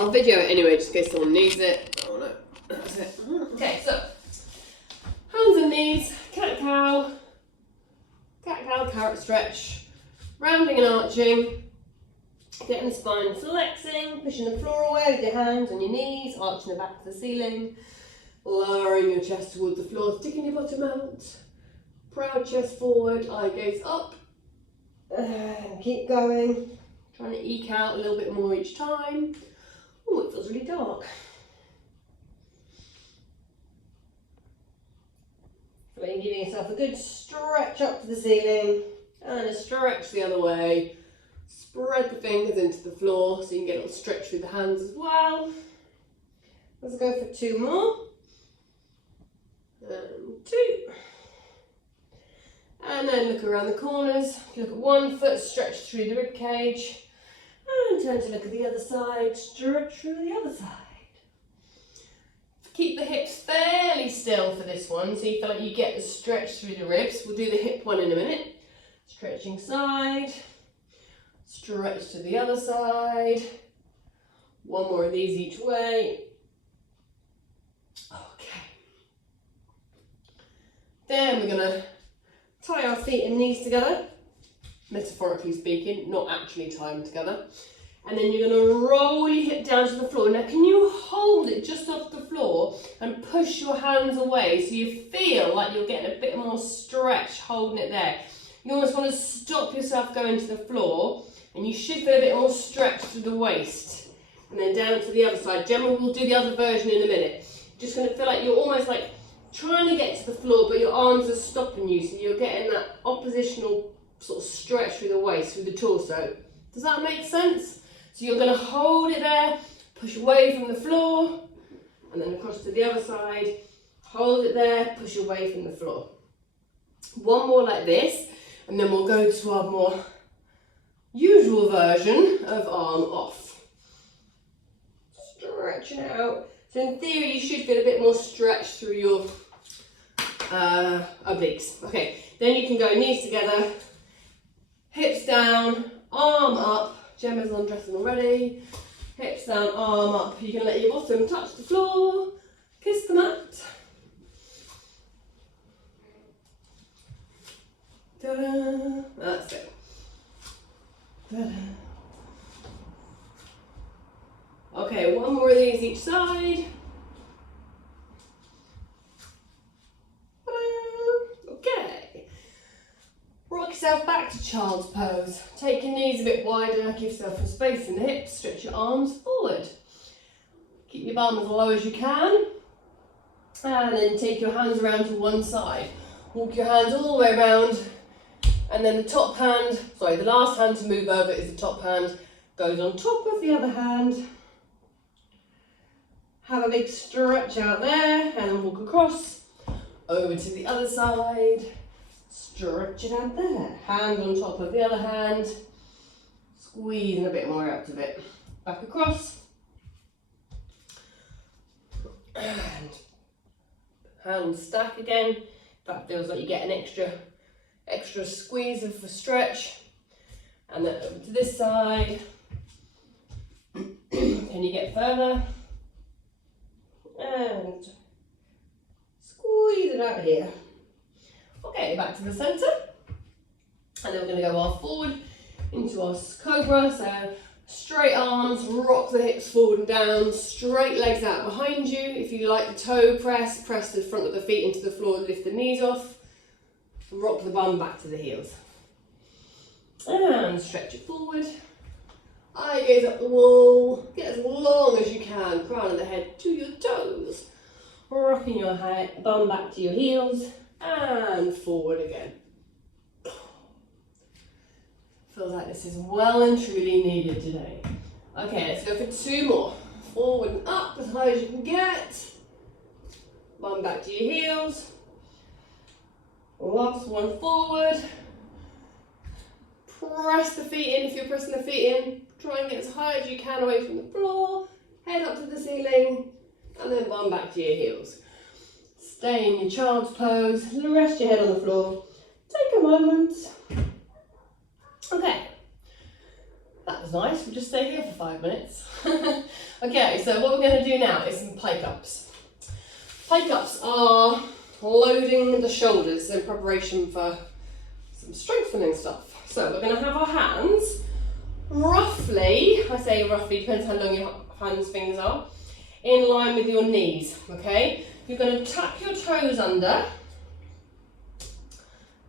I'll video it anyway, just in case someone needs it. Oh no, that's it. Okay, so hands and knees, cat-cow, carrot stretch, rounding and arching, getting the spine flexing, pushing the floor away with your hands and your knees, arching the back to the ceiling, lowering your chest towards the floor, sticking your bottom out, proud chest forward, eye gaze up, and keep going, trying to eke out a little bit more each time. Oh, it feels really dark. So you're giving yourself a good stretch up to the ceiling and a stretch the other way. Spread the fingers into the floor so you can get a little stretch through the hands as well. Let's go for 2 more. And 2. And then look around the corners. Look at one foot, stretch through the rib cage. And turn to look at the other side, stretch through the other side. Keep the hips fairly still for this one, so you feel like you get the stretch through the ribs. We'll do the hip one in a minute. Stretching side, stretch to the other side. One more of these each way. Okay. Then we're gonna tie our feet and knees together, metaphorically speaking, not actually tie them together. And then you're going to roll your hip down to the floor. Now can you hold it just off the floor and push your hands away so you feel like you're getting a bit more stretch holding it there. You almost want to stop yourself going to the floor, and you should feel a bit more stretch through the waist. And then down to the other side. Gemma will do the other version in a minute. Just going to feel like you're almost like trying to get to the floor, but your arms are stopping you, so you're getting that oppositional sort of stretch through the waist, through the torso. Does that make sense? So you're going to hold it there, push away from the floor, and then across to the other side, hold it there, push away from the floor. One more like this, and then we'll go to our more usual version of arm off. Stretch it out. So in theory, you should feel a bit more stretch through your obliques. Okay, then you can go knees together, hips down, arm up. Gemma's undressing already. Hips down, arm up. You can let your bottom touch the floor. Kiss the mat. Ta-da! That's it. Ta-da! Okay, one more of these each side. Okay. Rock yourself back to child's pose. Take your knees a bit wider, give yourself some space in the hips, stretch your arms forward. Keep your bum as low as you can. And then take your hands around to one side. Walk your hands all the way around. And then the top hand, sorry, the last hand to move over is the top hand. Goes on top of the other hand. Have a big stretch out there and then walk across. Over to the other side. Stretch it out there. Hand on top of the other hand. Squeezing a bit more out of it. Back across. And hands stack again. That feels like you get an extra squeeze of a stretch. And then over to this side. Can you get further? And squeeze it out here. Okay, back to the centre. And then we're going to go our forward into our cobra. So straight arms, rock the hips forward and down, straight legs out behind you. If you like the toe press, press the front of the feet into the floor, lift the knees off. Rock the bum back to the heels. And stretch it forward. Eye gaze up the wall. Get as long as you can, crown of the head to your toes. Rocking your head, bum back to your heels. And forward again. Feels like this is well and truly needed today. Okay, let's go for 2 more. Forward and up as high as you can get. Bum back to your heels. Last one forward. Press the feet in if you're pressing the feet in. Try and get as high as you can away from the floor. Head up to the ceiling. And then bum back to your heels. Stay in your child's pose. Rest your head on the floor. Take a moment. Okay. that was nice. We'll just stay here for 5 minutes. Okay, so what we're going to do now is some pike ups. Pike ups are loading the shoulders in preparation for some strengthening stuff. So we're going to have our hands roughly, I say roughly, depends how long your hands, fingers are, in line with your knees, okay? You're going to tuck your toes under.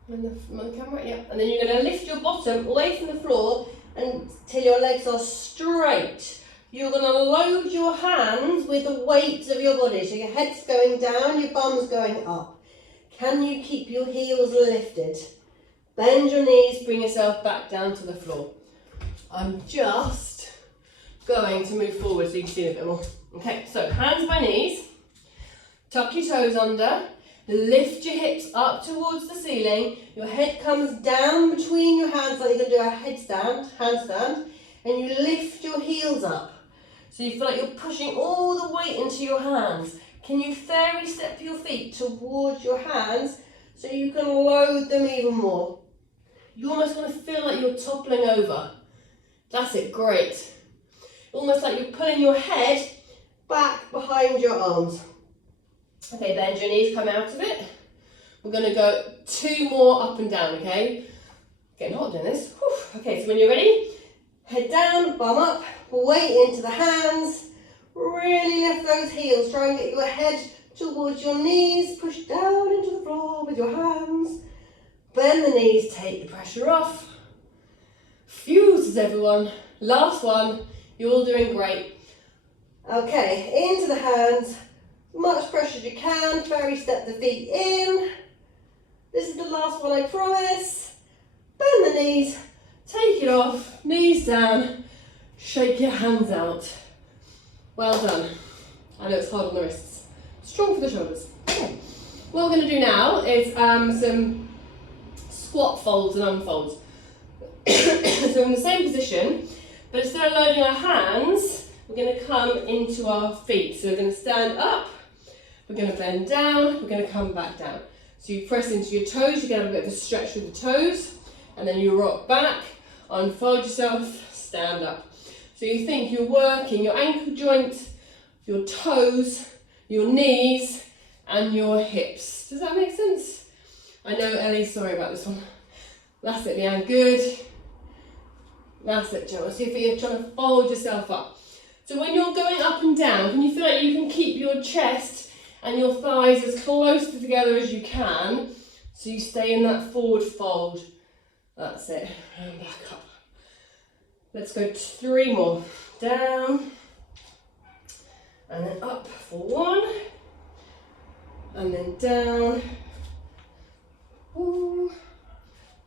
On the camera, yeah. And then you're going to lift your bottom away from the floor until your legs are straight. You're going to load your hands with the weight of your body. So your head's going down, your bum's going up. Can you keep your heels lifted? Bend your knees, bring yourself back down to the floor. I'm just going to move forward so you can see a bit more. Okay, so hands by knees. Tuck your toes under. Lift your hips up towards the ceiling. Your head comes down between your hands like you're going to do a handstand, and you lift your heels up. So you feel like you're pushing all the weight into your hands. Can you fairy step your feet towards your hands so you can load them even more? You almost want to feel like you're toppling over. That's it, great. Almost like you're pulling your head back behind your arms. Okay, bend your knees, come out of it. We're going to go 2 more up and down, okay? Getting hot doing this. Whew. Okay, so when you're ready, head down, bum up, weight into the hands. Really lift those heels. Try and get your head towards your knees. Push down into the floor with your hands. Bend the knees, take the pressure off. Fuses everyone. Last one. You're all doing great. Okay, into the hands. Much pressure as you can, fairy step the feet in. This is the last one, I promise. Bend the knees, take it off, knees down, shake your hands out. Well done. I know it's hard on the wrists. Strong for the shoulders. Okay. What we're going to do now is some squat folds and unfolds. So in the same position, but instead of loading our hands, we're going to come into our feet. So we're going to stand up. We're going to bend down, we're going to come back down. So you press into your toes, you get a bit of a stretch with the toes, and then you rock back, unfold yourself, stand up. So you think you're working your ankle joint, your toes, your knees, and your hips. Does that make sense? I know, Ellie, sorry about this one. That's it, Leanne, good. That's it, Joe. See if you're trying to fold yourself up. So when you're going up and down, can you feel like you can keep your chest and your thighs as close together as you can, so you stay in that forward fold. That's it, and back up. Let's go 3 more. Down, and then up for 1, and then down,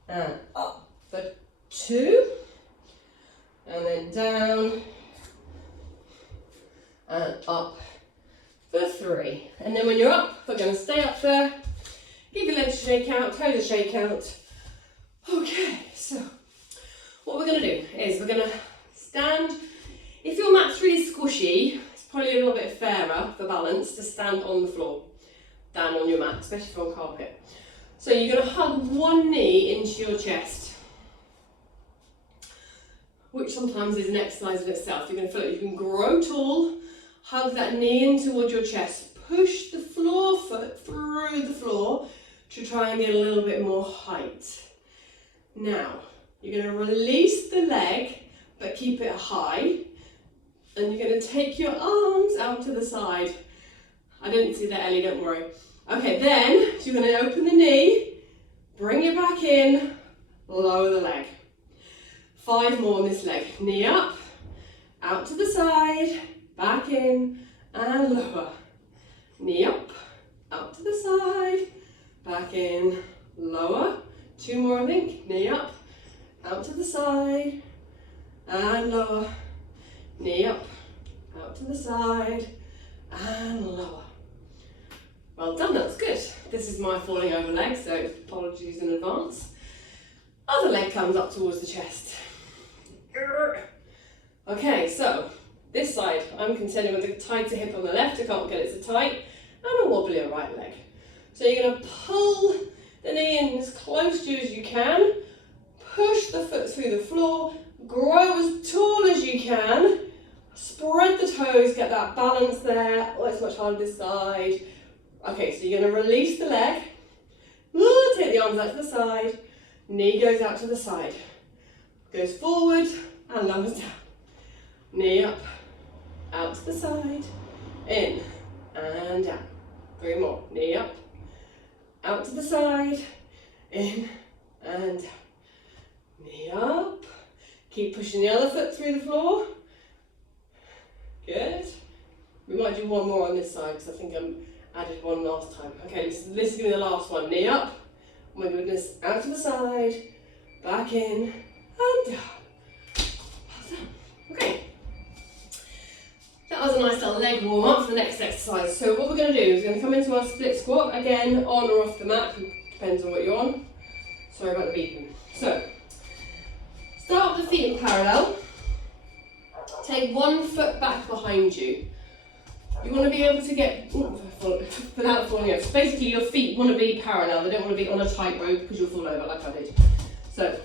and up for 2, and then down, and up for 3. And then when you're up, we're going to stay up there, give your legs a shake out, toes a shake out. Okay, so what we're going to do is we're going to stand. If your mat's really squishy, it's probably a little bit fairer for balance to stand on the floor, down on your mat, especially if you're on carpet. So you're going to hug one knee into your chest, which sometimes is an exercise in itself. You're going to feel like you can grow tall. Hug that knee in towards your chest. Push the floor foot through the floor to try and get a little bit more height. Now, you're going to release the leg, but keep it high. And you're going to take your arms out to the side. I didn't see that, Ellie, don't worry. Okay, then you're going to open the knee, bring it back in, lower the leg. 5 more on this leg. Knee up, out to the side, back in, and lower. Knee up, out to the side, back in, lower. 2 more, I think. Knee up, out to the side, and lower. Knee up, out to the side, and lower. Well done, that's good. This is my falling over leg, so apologies in advance. Other leg comes up towards the chest. Okay, so this side, I'm contending with a tighter hip on the left, I can't get it so tight, and a wobblier right leg. So you're going to pull the knee in as close to you as you can, push the foot through the floor, Grow as tall as you can. Spread the toes, get that balance there. Oh, it's much harder this side. Okay, so you're going to release the leg. Ooh, take the arms out to the side. Knee goes out to the side. Goes forward and lunges down. Knee up, out to the side, in and down. 3 more. Knee up, out to the side, in and down. Knee up. Keep pushing the other foot through the floor. Good. We might do one more on this side because I think I added one last time. Okay, this is going to be the last one. Knee up. Oh my goodness. Out to the side, back in and down. Well done. Okay. That was a nice little leg warm up for the next exercise. So what we're going to do is we're going to come into our split squat, again on or off the mat, depends on what you're on. Sorry about the beeping. So, start with the feet in parallel. Take 1 foot back behind you. You want to be able to get, without falling over. So basically your feet want to be parallel, they don't want to be on a tightrope because you'll fall over like I did. So,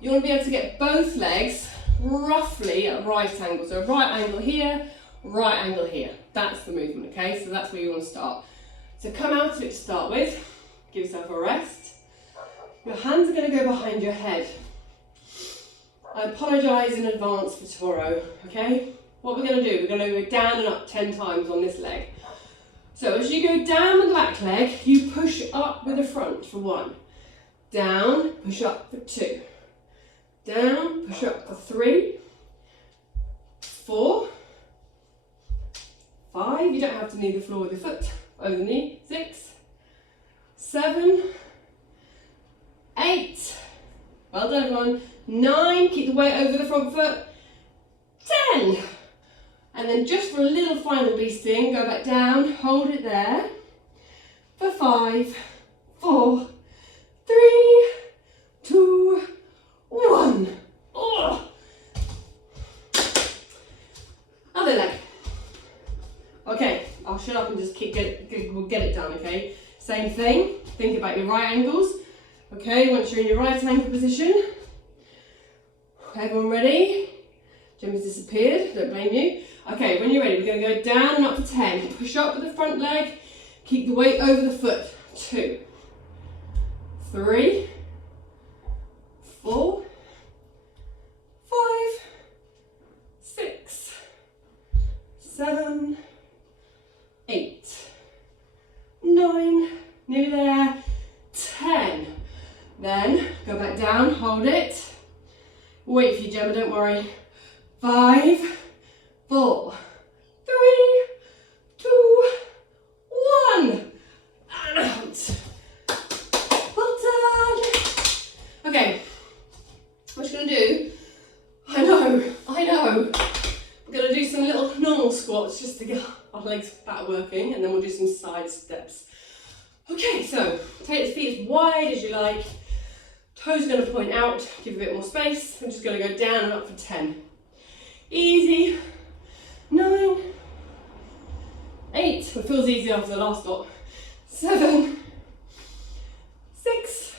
you want to be able to get both legs roughly at right angle. So right angle here, right angle here. That's the movement, okay? So that's where you want to start. So come out of it to start with. Give yourself a rest. Your hands are going to go behind your head. I apologise in advance for tomorrow, okay? What we're going to do, we're going to go down and up 10 times on this leg. So as you go down with the back leg, you push up with the front for 1. Down, push up for 2. Down, push up for 3, 4, 5. You don't have to knee the floor with your foot over the knee. 6, 7, 8. Well done, everyone. 9. Keep the weight over the front foot. 10. And then just for a little final beasting, go back down, hold it there for 5, 4, 3, 2, 1. Oh. Other leg. Okay, I'll shut up and just we'll get it done, okay? Same thing, think about your right angles. Okay, once you're in your right angle position. Everyone ready? Jimmy's disappeared, don't blame you. Okay, when you're ready, we're going to go down and up to 10. Push up with the front leg, keep the weight over the foot. 2, 3, 4, 5, 6, 7, 8, 9, nearly there, 10. Then go back down, hold it. Wait for you, Gemma, don't worry. 5, 4, 3, 2, 1. And out. Well done. Okay, what you're going to do, I know. We're going to do some little normal squats just to get our legs back working, and then we'll do some side steps. Okay, so take the feet as wide as you like. Toes are going to point out, give a bit more space. I'm just going to go down and up for 10. Easy. 9, 8, it feels easy after the last lot. 7, 6,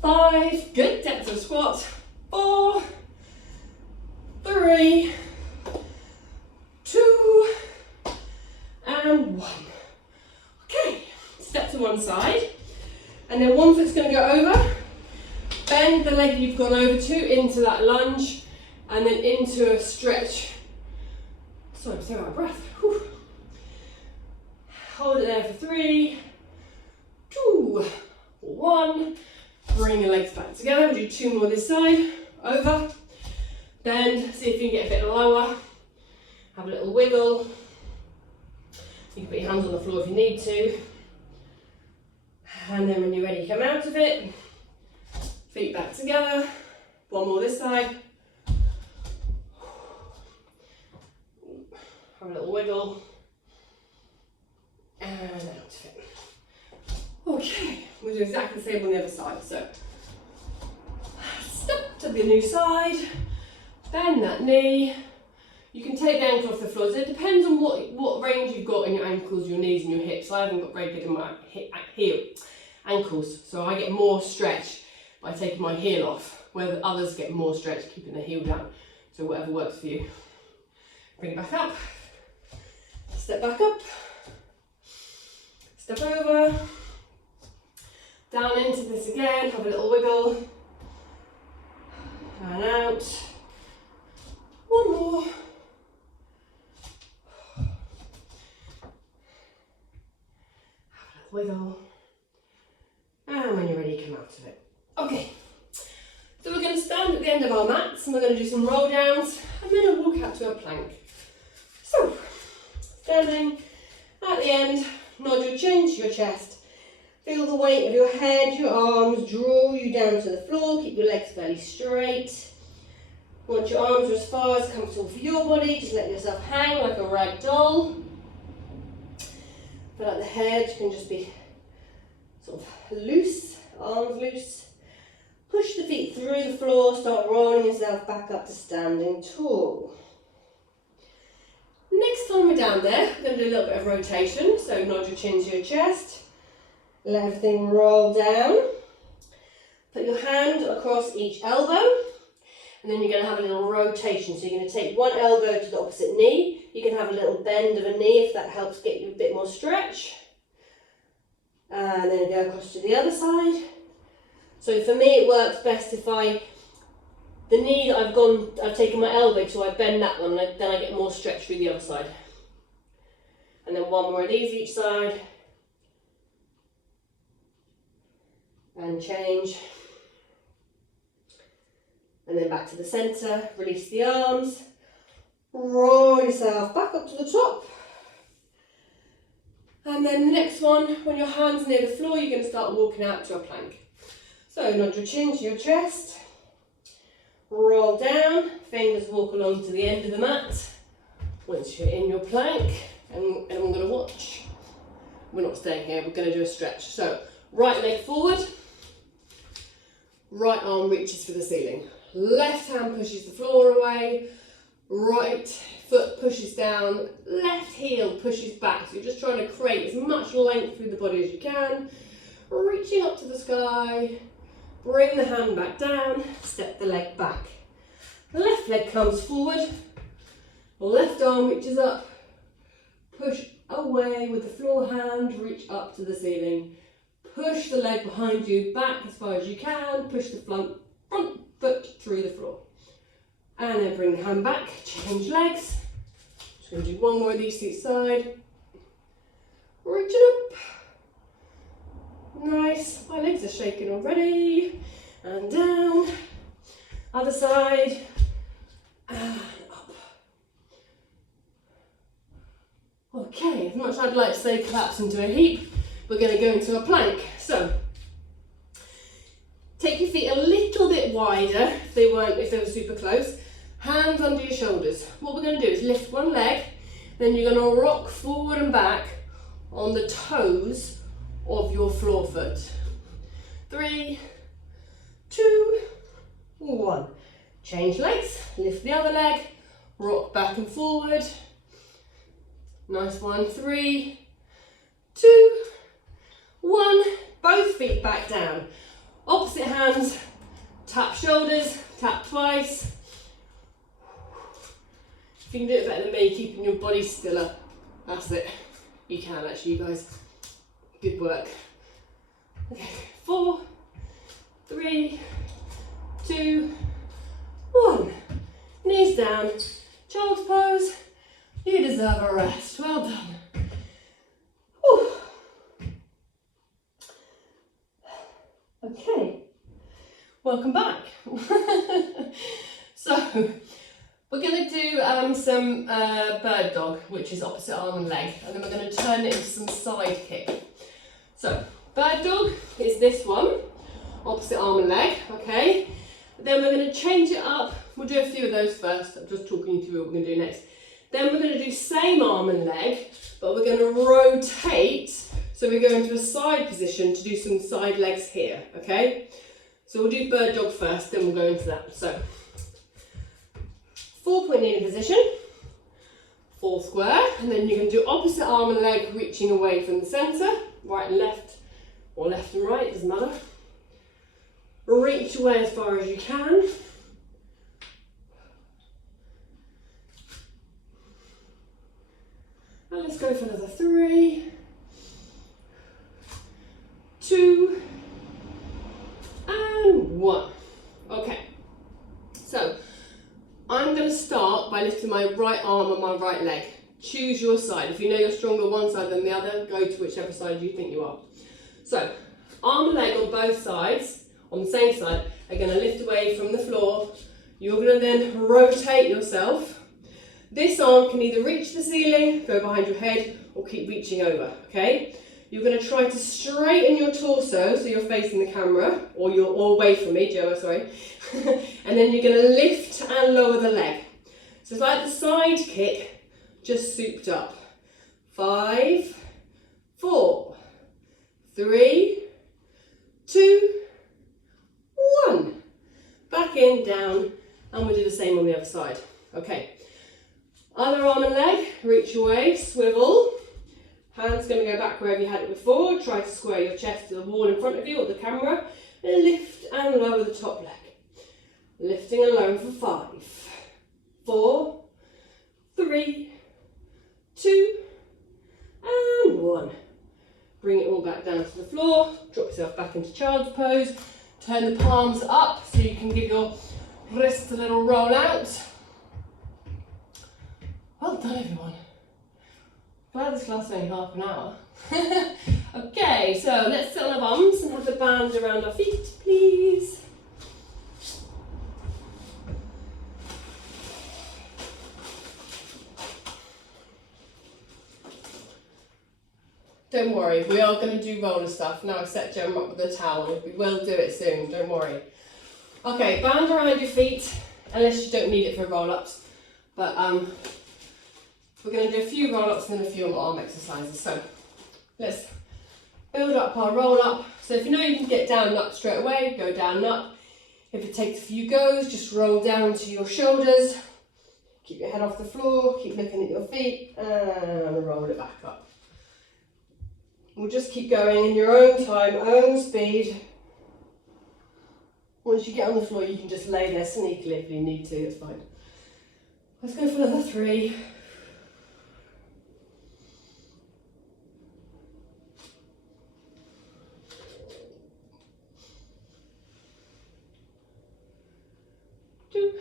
5, good depth of squat. 4, 3, 2, and 1. Okay, step to one side. And then one foot's going to go over, bend the leg you've gone over to into that lunge, and then into a stretch. Sorry, I'm so out of breath. Whew. Hold it there for 3, 2, 1. Bring your legs back together. We'll do 2 more this side. Over, bend, see if you can get a bit lower. Have a little wiggle. You can put your hands on the floor if you need to. And then when you're ready, come out of it. Feet back together. 1 more this side. Have a little wiggle. And out of it. Okay, we'll do exactly the same on the other side. So, step to the new side. Bend that knee. You can take the ankle off the floor. So it depends on what range you've got in your ankles, your knees and your hips. I haven't got very good in my ankles, so I get more stretch by taking my heel off. where the others get more stretch, keeping the heel down. So whatever works for you. Bring it back up, step back up, step over, down into this again, have a little wiggle, and out, one more, have a little wiggle, and when you're ready, come out of it. Okay, so we're going to stand at the end of our mats, and we're going to do some roll downs, and then a walk out to a plank. So, standing at the end, nod your chin to your chest. Feel the weight of your head, your arms draw you down to the floor. Keep your legs fairly straight. Once your arms are as far as comfortable for your body, just let yourself hang like a rag doll. Feel like the head can just be sort of loose, arms loose. Push the feet through the floor, start rolling yourself back up to standing tall. Next time we're down there, we're going to do a little bit of rotation. So nod your chin to your chest, let everything roll down. Put your hand across each elbow, and then you're going to have a little rotation. So you're going to take one elbow to the opposite knee. You can have a little bend of a knee if that helps get you a bit more stretch. And then go across to the other side. So for me, it works best if the knee that I've taken my elbow to, I bend that one, and then I get more stretch through the other side. And then one more of these each side. And change. And then back to the centre, release the arms. Roll yourself back up to the top. And then the next one, when your hands are near the floor, you're going to start walking out to a plank. So nod your chin to your chest. Roll down, fingers walk along to the end of the mat. Once you're in your plank, and I'm going to watch. We're not staying here, we're going to do a stretch. So right leg forward, right arm reaches for the ceiling. Left hand pushes the floor away, right foot pushes down, left heel pushes back. So you're just trying to create as much length through the body as you can. Reaching up to the sky. Bring the hand back down, step the leg back. Left leg comes forward, left arm reaches up, push away with the floor hand, reach up to the ceiling. Push the leg behind you back as far as you can, push the front foot through the floor. And then bring the hand back, change legs. Just going to do one more of these to each side. Reach it up. Nice, my legs are shaking already. And down, other side, and up. Okay, as much as I'd like to say collapse into a heap, we're going to go into a plank. So, take your feet a little bit wider if they were super close. Hands under your shoulders. What we're going to do is lift one leg, then you're going to rock forward and back on the toes of your floor foot. 3, 2, 1. Change legs, lift the other leg, rock back and forward. Nice one. 3, 2, 1. Both feet back down. Opposite hands, tap shoulders, tap twice. If you can do it better than me, keeping your body stiller, that's it. You can actually, you guys. Good work. Okay, 4, 3, 2, 1. Knees down, child's pose. You deserve a rest. Well done. Whew. Okay, welcome back. So, we're going to do some bird dog, which is opposite arm and leg, and then we're going to turn it into some side kick. So, bird dog is this one, opposite arm and leg, okay? Then we're going to change it up. We'll do a few of those first. I'm just talking you through what we're going to do next. Then we're going to do same arm and leg, but we're going to rotate. So we go into a side position to do some side legs here, okay? So we'll do bird dog first, then we'll go into that. So, 4-point kneeling position, 4 square, and then you can do opposite arm and leg reaching away from the centre, right and left, or left and right, doesn't matter. reach away as far as you can. And let's go for another 3, 2, and 1. Okay, so I'm going to start by lifting my right arm and my right leg. Choose your side. If you know you're stronger one side than the other, go to whichever side you think you are. So, arm and leg on both sides, on the same side, are going to lift away from the floor. You're going to then rotate yourself. This arm can either reach the ceiling, go behind your head, or keep reaching over, okay? You're going to try to straighten your torso so you're facing the camera, or you're all away from me, Gemma, sorry. And then you're going to lift and lower the leg. So it's like the side kick, just souped up. 5, 4, 3, 2, 1. Back in, down, and we'll do the same on the other side. Okay. Other arm and leg, reach away, swivel. Hands going to go back wherever you had it before. Try to square your chest to the wall in front of you or the camera. And lift and lower the top leg. Lifting and lowering for 5, 4, 3, 2, and 1. Bring it all back down to the floor. Drop yourself back into child's pose. Turn the palms up so you can give your wrists a little roll out. Well done, everyone. Glad this class is only half an hour. Okay, so let's sit on our bums and have the band around our feet, please. Don't worry, we are going to do roller stuff. Now I've set Gemma up with a towel. We will do it soon, don't worry. Okay, band around your feet, unless you don't need it for roll-ups. But we're going to do a few roll-ups and then a few arm exercises. So let's build up our roll-up. So if you know you can get down and up straight away, go down and up. If it takes a few goes, just roll down to your shoulders. Keep your head off the floor, keep looking at your feet, and roll it back up. We'll just keep going in your own time, own speed. Once you get on the floor, you can just lay there sneakily if you need to, it's fine. Let's go for another 3. 2.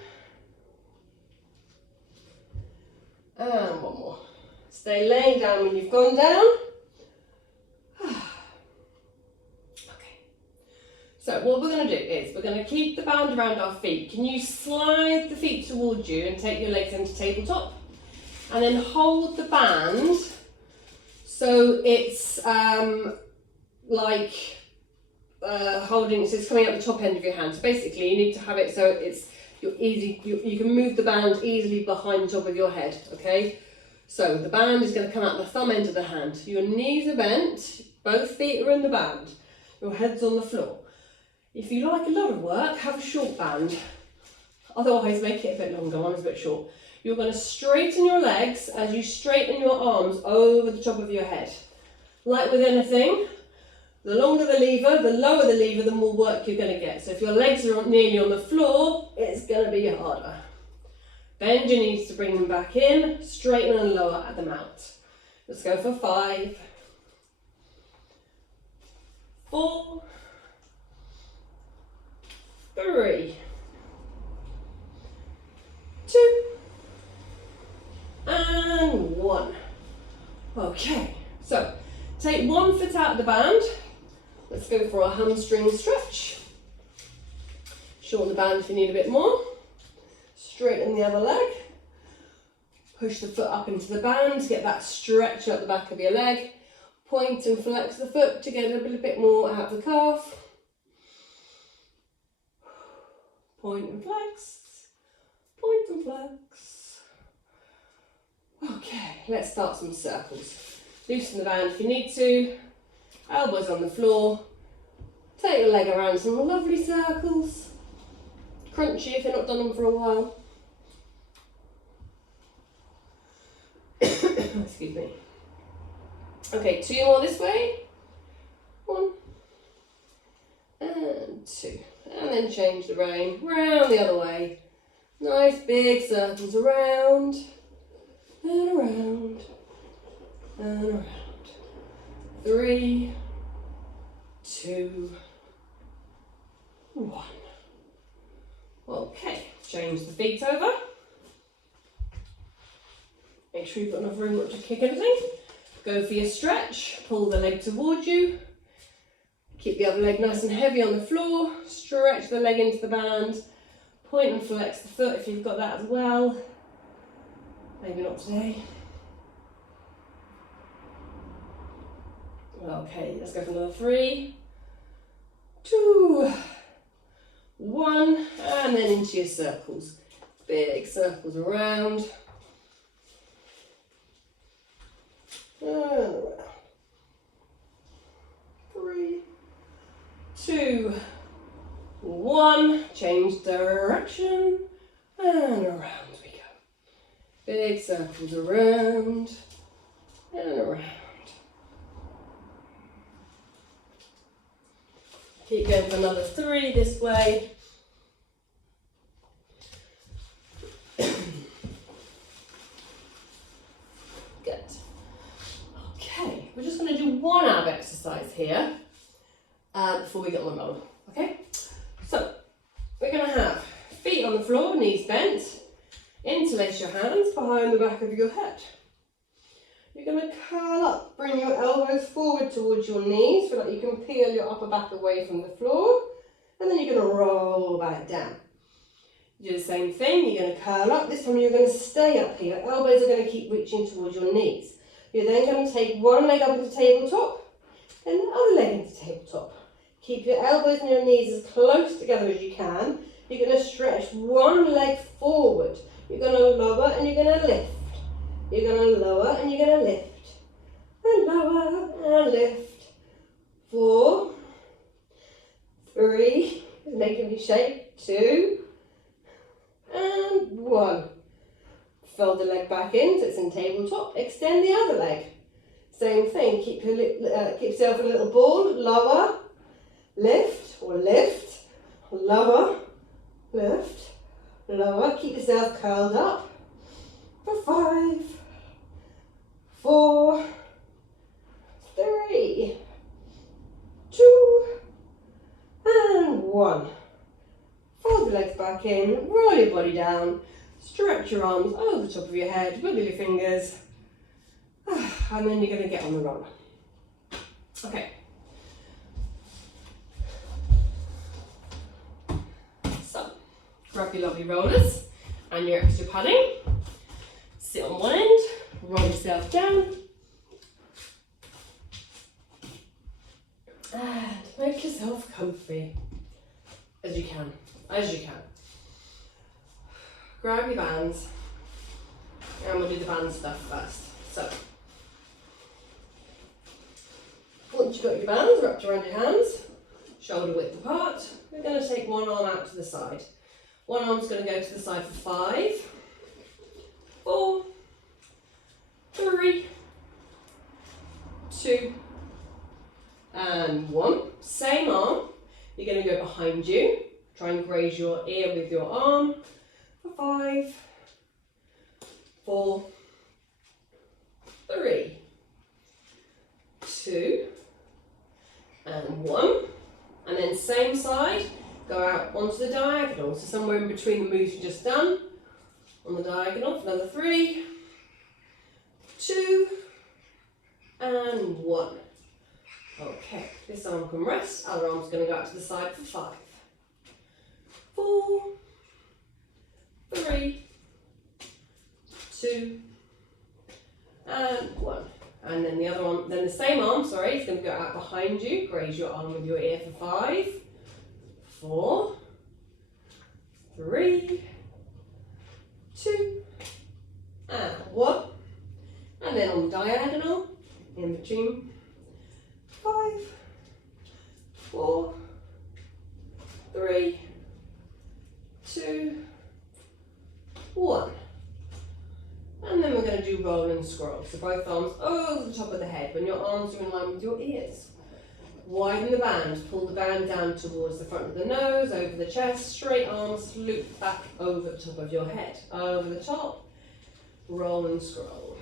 And 1 more. Stay laying down when you've gone down. So what we're going to do is we're going to keep the band around our feet. Can you slide the feet towards you and take your legs into tabletop? And then hold the band so it's holding, so it's coming out the top end of your hand. So basically you need to have it so it's you can move the band easily behind the top of your head, okay? So the band is going to come out the thumb end of the hand. Your knees are bent, both feet are in the band, your head's on the floor. If you like a lot of work, have a short band. Otherwise, make it a bit longer. Mine's a bit short. You're going to straighten your legs as you straighten your arms over the top of your head. Like with anything, the longer the lever, the lower the lever, the more work you're going to get. So if your legs are nearly on the floor, it's going to be harder. Bend your knees to bring them back in, straighten and lower at them out. Let's go for 5, 4, 3, 2, and 1. Okay, so take 1 foot out of the band. Let's go for a hamstring stretch. Shorten the band if you need a bit more. Straighten the other leg. Push the foot up into the band to get that stretch up the back of your leg. Point and flex the foot to get a bit more out of the calf. Point and flex, point and flex. Okay, let's start some circles. Loosen the band if you need to, elbows on the floor. Take your leg around some lovely circles. Crunchy if you've not done them for a while. Excuse me. Okay, 2 more this way. 1 and 2. and then change the rein, round the other way. Nice big circles around, and around, and around. 3, 2, 1. Okay, change the feet over. Make sure you've got enough room not to kick anything. Go for your stretch, pull the leg towards you. Keep the other leg nice and heavy on the floor. Stretch the leg into the band. Point and flex the foot if you've got that as well. Maybe not today. Okay, let's go for another 3, 2, 1, and then into your circles. Big circles around. And around. 3, 2, 1. Change direction. And around we go. Big circles around and around. Keep going for another 3 this way. Good. Okay, we're just going to do one ab exercise here before we get on the roll. Okay, so we're going to have feet on the floor, knees bent. Interlace your hands behind the back of your head. You're going to curl up, bring your elbows forward towards your knees so that you can peel your upper back away from the floor, and then you're going to roll back down. You do the same thing, you're going to curl up, this time you're going to stay up here, your elbows are going to keep reaching towards your knees. You're then going to take one leg up into tabletop, and the other leg into tabletop. Keep your elbows and your knees as close together as you can. You're going to stretch one leg forward, you're going to lower and you're going to lift. You're going to lower and you're going to lift. And lower and lift. 4, 3, making me shake. 2, and 1. Fold the leg back in so it's in tabletop. Extend the other leg. Same thing. Keep yourself in a little ball. Lower, lift, or lift. Lower, lift, lower. Keep yourself curled up. For 5, 4, 3, 2, and 1. Fold the legs back in, roll your body down, stretch your arms over the top of your head, wiggle your fingers, and then you're going to get on the roller. Okay. So, grab your lovely rollers and your extra padding. Sit on one end, roll yourself down, and make yourself comfy as you can, Grab your bands, and we'll do the band stuff first. So, once you've got your bands wrapped around your hands, shoulder width apart, we're going to take one arm out to the side. One arm's going to go to the side for 5, 4, 3, 2, and 1. Same arm. You're going to go behind you. Try and graze your ear with your arm. For 5, 4, 3, 2, and 1. And then same side. Go out onto the diagonal. So somewhere in between the moves you've just done. On the diagonal for another 3, 2, and 1. Okay, this arm can rest, other arm's going to go out to the side for 5, 4, 3, 2, and 1. And then the other arm, then the same arm, sorry, is going to go out behind you, graze your arm with your ear for 5, 4, 3, 2, and 1. And then on the diagonal, in between, 5, 4, 3, 2, 1. And then we're going to do roll and scroll. So both arms over the top of the head when your arms are in line with your ears. Widen the band, pull the band down towards the front of the nose, over the chest, straight arms, loop back over the top of your head. Over the top, roll and scroll.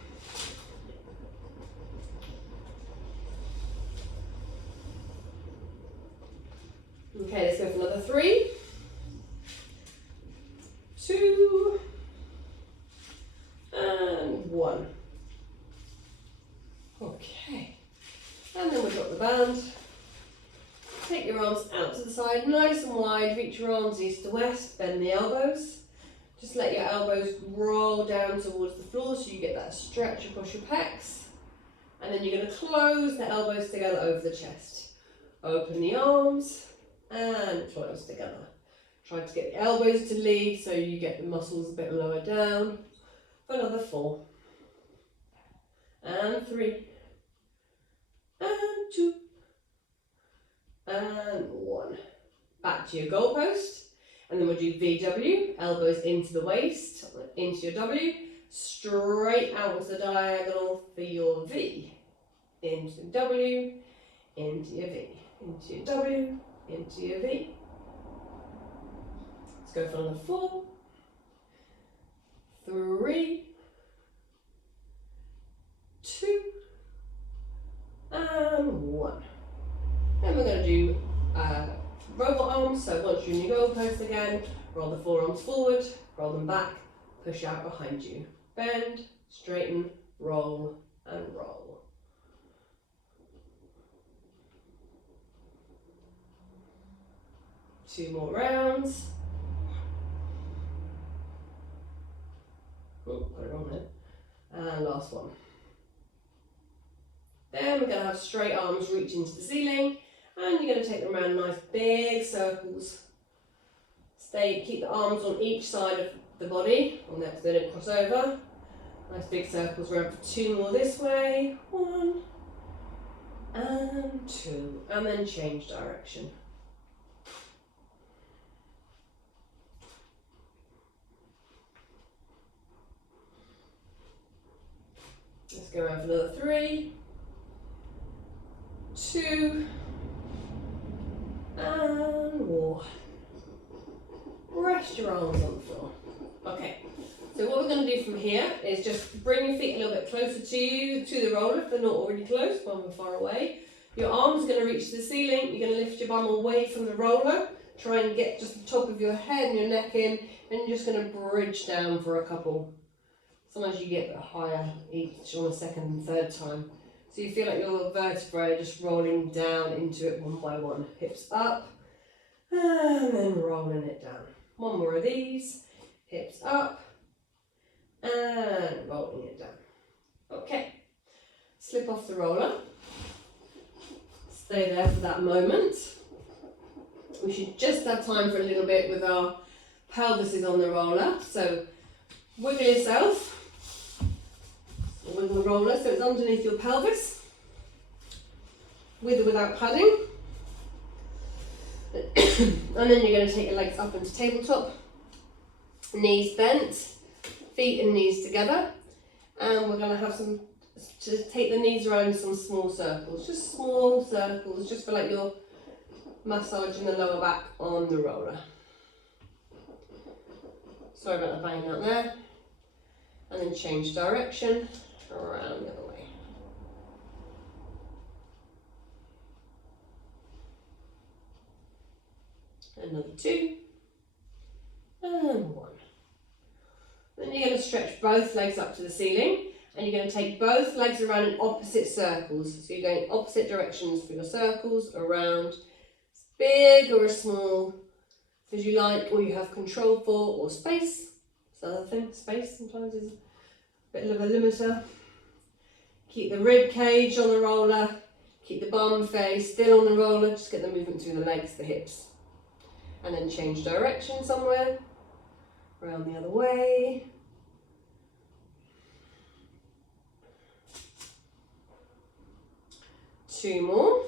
Okay, let's go for another 3, 2, and 1. Okay, and then we'll drop the band. Take your arms out to the side, nice and wide, reach your arms east to west, bend the elbows. Just let your elbows roll down towards the floor so you get that stretch across your pecs. And then you're going to close the elbows together over the chest. Open the arms and close together. Try to get the elbows to lead so you get the muscles a bit lower down. For another 4. And 3. And 2. And 1. Back to your goalpost, and then we'll do VW, elbows into the waist, into your W, straight out to the diagonal for your V. Into W, into your V, into your W, into your V. Let's go for another 4, 3, 2, and 1. Then we're going to do robot arms, so once you're in your goalpost again, roll the forearms forward, roll them back, push out behind you. Bend, straighten, roll, and roll. Two more rounds. Oh, got it wrong there. And last one. Then we're going to have straight arms reach into the ceiling, and you're going to take them around nice big circles. Keep the arms on each side of the body, so they don't cross over. Nice big circles around for 2 more this way. 1 and 2, and then change direction. Let's go around for another 3, 2, and 1. Rest your arms on the floor. Okay, so what we're going to do from here is just bring your feet a little bit closer to you, to the roller if they're not already close, when we're far away. Your arms are going to reach the ceiling, you're going to lift your bum away from the roller, try and get just the top of your head and your neck in, and you're just going to bridge down for a couple. Sometimes you get a bit higher each on the second and third time. So you feel like your vertebrae are just rolling down into it one by one. Hips up, and then rolling it down. 1 more of these, hips up, and rolling it down. Okay, slip off the roller. Stay there for that moment. We should just have time for a little bit with our pelvises on the roller. So wiggle yourself. Wiggle the roller so it's underneath your pelvis, with or without padding. And then you're going to take your legs up into tabletop, knees bent, feet and knees together, and we're going to have to take the knees around some small circles, just small circles, just for like you're massaging the lower back on the roller. Sorry about the banging out there. And then change direction around the other way. Another 2 and 1. Then you're going to stretch both legs up to the ceiling, and you're going to take both legs around in opposite circles. So you're going opposite directions for your circles around, as big or as small as you like, or you have control for, or space. It's the other thing, space sometimes is a bit of a limiter. Keep the rib cage on the roller, keep the bum face still on the roller, just get the movement through the legs, the hips. And then change direction somewhere, around the other way. Two more,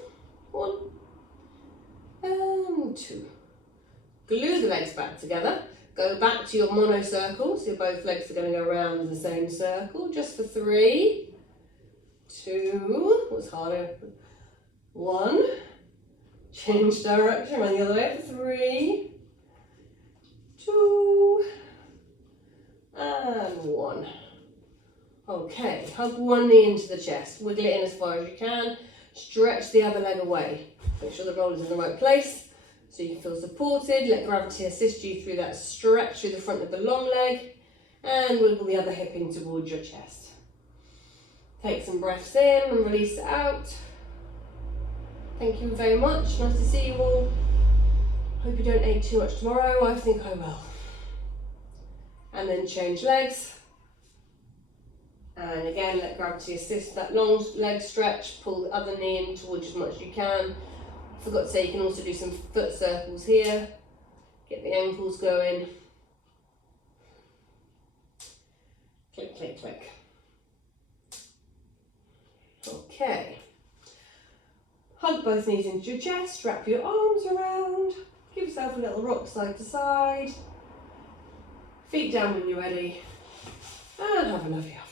1 and 2. Glue the legs back together. Go back to your mono circle, so both legs are going to go around in the same circle, just for 3, 2, what's harder, 1, Change direction, run the other way for 3, 2, and 1. Okay, hug one knee into the chest, wiggle it in as far as you can, stretch the other leg away. Make sure the roll is in the right place so you can feel supported. Let gravity assist you through that stretch through the front of the long leg, and wiggle the other hip in towards your chest. Take some breaths in and release it out. Thank you very much, nice to see you all. Hope you don't ache too much tomorrow, I think I will. And then change legs. And again, let gravity assist that long leg stretch, pull the other knee in towards as much as you can. I forgot to say you can also do some foot circles here, get the ankles going. Click, click, click. Okay. Hug both knees into your chest, wrap your arms around, give yourself a little rock side to side. Feet down when you're ready, and have a lovely afternoon.